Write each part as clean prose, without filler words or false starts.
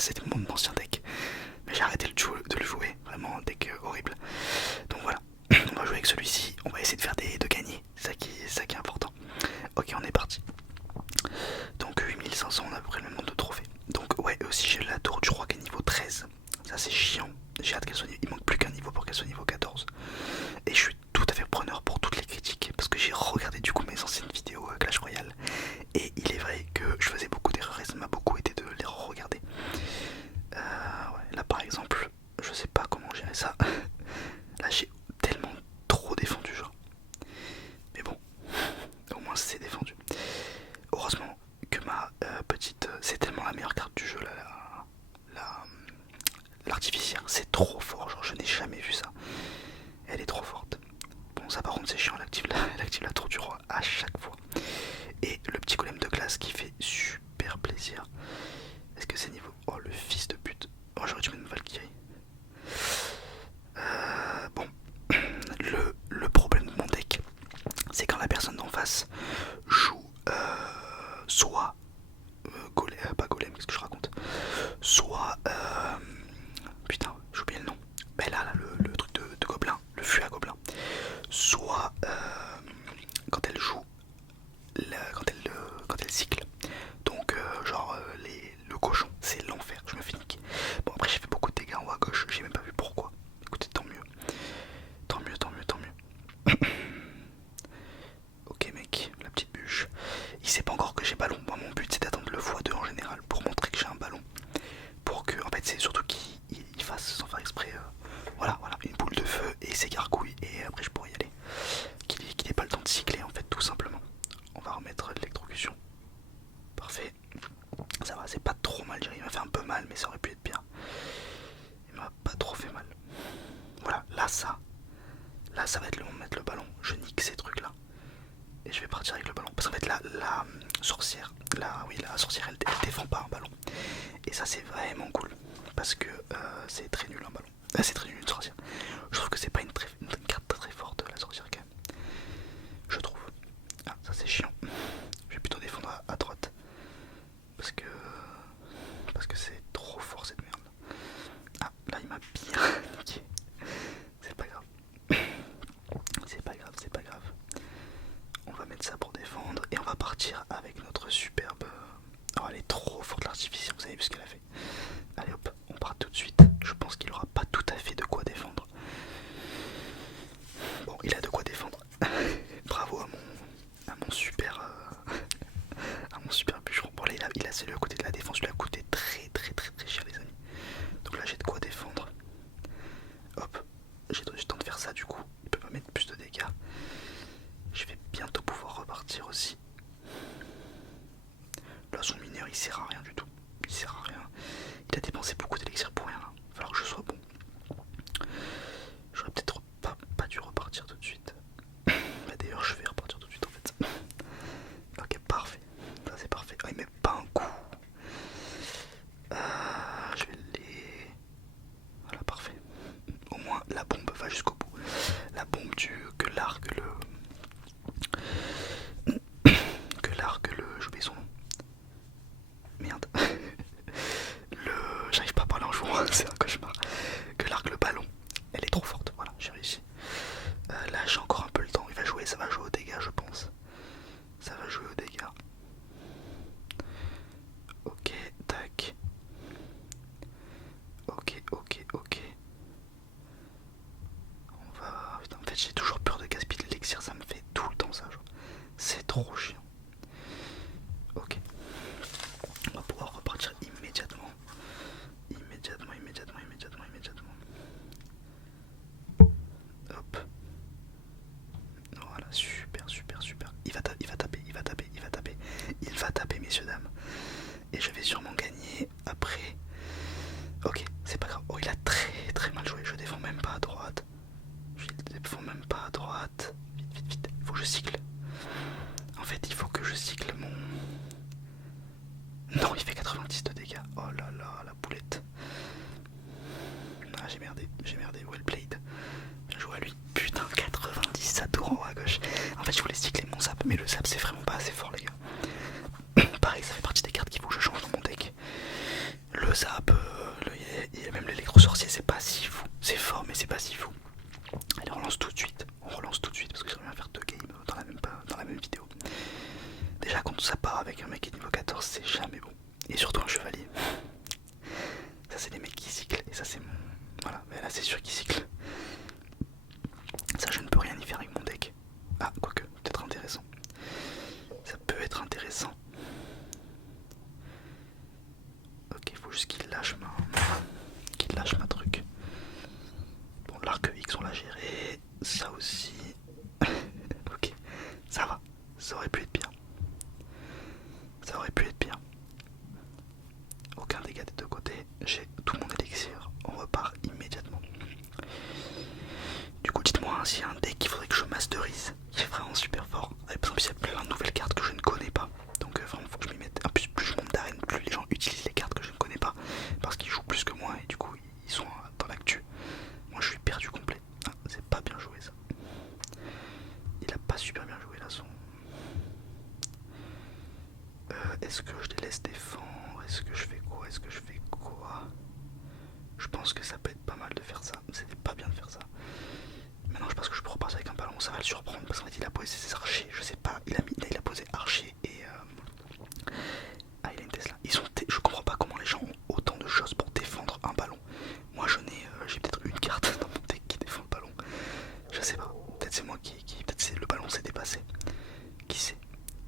ça c'était mon ancien deck. Mais j'ai arrêté de le jouer, vraiment un deck horrible. Donc voilà, on va jouer avec celui-ci, on va essayer de faire de gagner, c'est ça qui est important. Ok, on est parti. Donc 8500, on a à peu près le même nombre de trophées. Donc ouais, aussi j'ai la tour du roi qui est niveau 13. Ça c'est chiant, j'ai hâte qu'elle soit niveau... Il manque plus qu'un niveau pour qu'elle soit niveau 14. Et je suis tout à fait preneur pour toutes les critiques, parce que j'ai regardé du coup mes anciennes vidéos Clash Royale. Et il est vrai que je faisais beaucoup d'erreurs et ça m'a beaucoup aidé de les re-regarder. Ouais, là par exemple, je sais pas comment gérer ça. Là j'ai tellement trop défendu genre. Mais bon, au moins c'est défendu. Heureusement que ma petite... c'est tellement la meilleure carte du jeu là, l'artificière. C'est trop fort, genre je n'ai jamais vu ça. Elle est trop forte. Bon ça par contre c'est chiant, elle active la tour du roi à chaque fois. Et le petit golem de glace qui fait super plaisir. Est-ce que c'est niveau... Oh le fils de pute. Oh j'aurais dû mettre une Valkyrie. Bon. Le problème de mon deck, c'est quand la personne d'en face joue soit golem, pas golem, qu'est-ce que je raconte, soit putain, j'ai oublié le nom. Ben là le truc de gobelin, le fût à gobelin. Soit quand elle joue, quand elle cycle. Donc genre le cochon, c'est l'enfer, je me fais niquer. Bon après j'ai fait beaucoup de dégâts en haut à gauche, j'ai même pas vu pourquoi. Écoutez, tant mieux. Tant mieux, tant mieux, tant mieux. Ok mec, la petite bûche. Il sait pas encore que j'ai ballon. Moi mon but c'est d'attendre le x2 en général pour montrer que j'ai un ballon. Pour que, en fait c'est surtout qu'il fasse sans faire exprès, voilà, une boule de feu et ses gargouilles. Et après je pourrais y aller. Qu'il ait pas le temps de cycler en fait tout simplement. On va remettre l'électrocution. Parfait. Ça va, c'est pas trop mal, il m'a fait un peu mal mais ça aurait pu être bien. Il m'a pas trop fait mal. Voilà, là ça va être le moment de mettre le ballon. Je nique ces trucs là. Et je vais partir avec le ballon. Parce qu'en fait la sorcière, la sorcière elle défend pas un ballon. Et ça c'est vraiment cool. Parce que c'est très nul un ballon. C'est très nul une sorcière. Je trouve que c'est pas une carte très forte la sorcière quand même. Je trouve. Ah ça c'est chiant. Je vais plutôt défendre à droite. Parce que c'est trop fort cette merde. Ah là il m'a bien niqué. C'est pas grave. C'est pas grave, c'est pas grave. On va mettre ça pour défendre et on va partir avec notre superbe... Oh elle est trop forte l'artificier, vous avez vu ce qu'elle a fait. Allez hop, on part tout de suite. Je pense qu'il aura pas tout à fait de quoi défendre. Bon, il a de quoi défendre. Bravo à mon super... à mon super bûcheron. Bon là il a le côté de la défense, lui a coûté très cher les amis. Donc là j'ai de quoi défendre. Hop, j'ai du temps de faire ça du coup. Il peut pas mettre plus de dégâts. Je vais bientôt pouvoir repartir aussi. Là son mineur il sert à rien du tout. Il sert à rien. Il a dépensé beaucoup d'élixir pour rien. Il va falloir que je sois bon. J'aurais peut-être pas dû repartir tout de suite. Bah d'ailleurs je vais repartir tout de suite en fait. Ok parfait. Ça c'est parfait. Oh, il met pas un coup. Je vais les... Voilà parfait. Au moins la bombe va jusqu'au bout. La bombe que largue le... J'oublie son nom. Merde. J'arrive pas à parler en jouant, c'est un cauchemar. Que largue le ballon. Elle est trop forte, voilà, j'ai réussi. Là j'ai encore un peu le temps, il va jouer, ça va jouer aux dégâts je pense. Ça va jouer aux dégâts. Ok, tac. Ok. On va... Putain, en fait j'ai toujours peur de gaspiller de l'élixir, ça me fait tout le temps ça. C'est trop chiant. Ok. On va pouvoir repartir immédiatement. Immédiatement. Hop. Voilà, super. Il va taper, messieurs, dames. Et je vais sûrement gagner après. Ok, c'est pas grave. Oh, il a très mal joué. Je défends même pas à droite. Vite. Il faut que je cycle. En fait, il faut que je cycle mon... Non, il fait 90 de dégâts. Oh là là, la boulette. Ah, j'ai merdé. Well played. Bien joué à lui. Putain, 90, ça tourne en haut à gauche. En fait, je voulais cycler mon zap, mais le zap, c'est vraiment pas assez fort, les gars. Pareil, ça fait partie des cartes qu'il faut que je change dans mon deck. Le zap, vas-y fou. Allez, on relance tout de suite. On relance tout de suite parce que j'aimerais bien faire 2 games dans la même vidéo. Déjà quand ça part avec un mec qui est niveau 14, c'est jamais bon. Et surtout un chevalier. Ça c'est les mecs qui cyclent. Et ça c'est mon... Voilà, mais là c'est sûr qu'il cycle. Ça je ne peux rien y faire avec mon deck. Ah, quoique, peut-être intéressant. Ça peut être intéressant. Ok, il faut juste qu'il lâche ma truc. Bon, l'arc X on l'a géré. Ça aussi. Ok, ça va. Ça aurait pu être bien. Ça aurait pu être bien. Aucun dégât des deux côtés. J'ai tout mon élixir. On repart immédiatement. Du coup, dites-moi s'il y a un deck qu'il faudrait que je masterise, qui est vraiment super fort. Par exemple, il y a plein de nouvelles cartes que je ne connais pas. Donc vraiment, faut que je m'y mette. En plus, plus je monte d'arène, plus les gens utilisent les cartes que je ne connais pas. Parce qu'ils jouent plus que moi et du coup, ils sont dans l'actu. Moi, je suis perdu complet. Ah, c'est pas bien joué ça. Il a pas super bien joué là son... Est-ce que je les laisse défendre? Est-ce que je fais quoi? Je pense que ça peut être pas mal de faire ça. C'était pas bien de faire ça. Maintenant je pense que je peux repartir avec un ballon, ça va le surprendre parce qu'en fait il a posé ses archers, je sais pas, il a posé archer et ah, il a une Tesla. Je comprends pas comment les gens ont autant de choses pour défendre un ballon. Moi j'ai peut-être une carte dans mon deck qui défend le ballon. Je sais pas, peut-être c'est moi peut-être c'est le ballon s'est dépassé. Qui sait?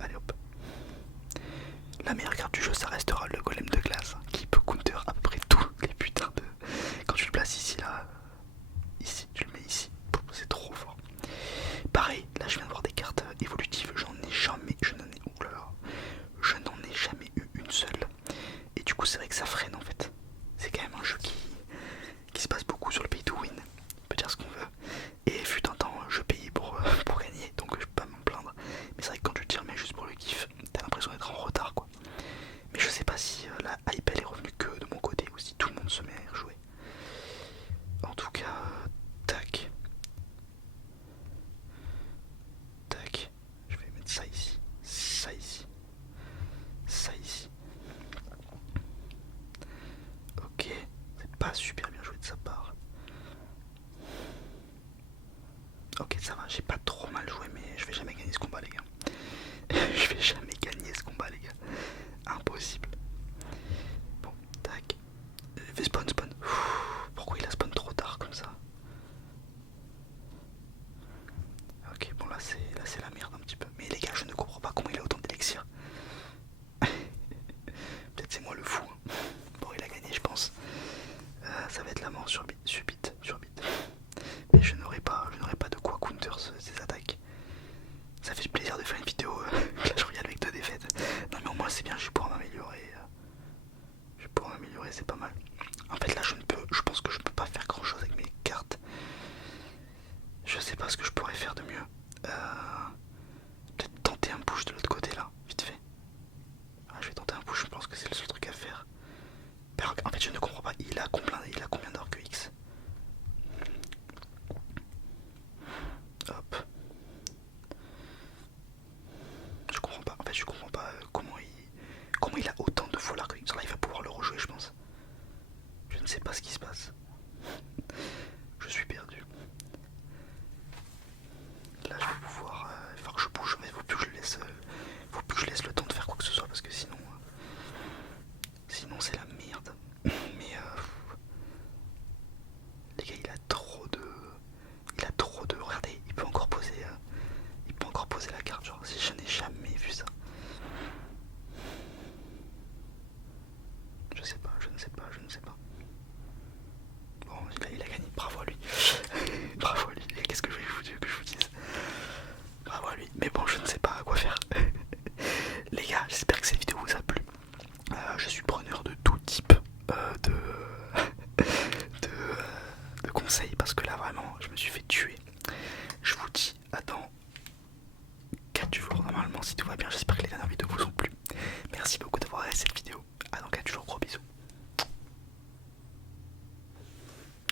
Allez hop. La meilleure carte du jeu ça restera le golem de glace hein, qui peut counter à peu près tous les putains de... Quand tu le places ici là, ici, tu le mets ici, c'est trop fort. Pareil, là je viens de voir des cartes évolutives, je n'en ai jamais eu une seule. Et du coup c'est vrai que ça freine en fait. C'est quand même un jeu qui se base beaucoup sur le pay to win. On peut dire ce qu'on veut. Et fut un temps, je payais pour gagner, donc je peux pas m'en plaindre. Mais c'est vrai que quand tu te remets juste pour le kiff, t'as l'impression d'être en retard quoi. Mais je sais pas si la hype elle est revenue que de mon côté ou si tout le monde se met à rejouer. En tout cas, tac. Tac. Je vais mettre ça ici. Ça ici. Ça ici. Ok. C'est pas super bien joué de sa part. Ok, ça va. J'ai pas trop mal joué, mais je vais jamais gagner ce combat, les gars. Je vais jamais gagner ce combat, les gars. Impossible. Bon, tac. Fais spawn. Pourquoi il a spawn trop tard comme ça? Ok, bon là c'est la merde un petit peu. Mais les gars, je ne comprends pas comment il a autant d'élixir. Peut-être c'est moi le fou. Hein. Bon, il a gagné, je pense. Ça va être la mort subite. Mais je n'aurai pas de quoi counter ces attaques. Ça fait plaisir de faire une vidéo Clash Royale avec 2 défaites. Non mais au moins c'est bien, je vais pouvoir m'améliorer. C'est pas mal. En fait là je pense que je peux pas faire grand chose avec mes cartes. Je sais pas ce que je pourrais faire de mieux. Peut-être tenter un push de l'autre côté là, vite fait. Ah, je vais tenter un push, je pense que c'est le seul truc à faire. En fait je ne comprends pas, il a combien d'or que X? Hop. Je comprends pas, en fait je comprends pas comment il a autant de fois l'arc X. Là il va pouvoir le rejouer je pense. Je ne sais pas ce qui se passe. Je suis perdu. Là je vais pouvoir... il faut que je bouge, mais il faut plus que je laisse le temps de faire quoi que ce soit parce que sinon c'est la merde. Mais les gars il a trop de... Regardez, il peut encore poser la carte, genre si je n'ai jamais vu ça. Je ne sais pas. Bon, il a gagné, bravo à lui. Bravo à lui, qu'est-ce que je vous dise? Bravo à lui, mais bon, je ne sais pas quoi faire. Les gars, j'espère que cette vidéo vous a plu. Je suis preneur de tout type de conseils parce que là vraiment, je me suis fait tuer.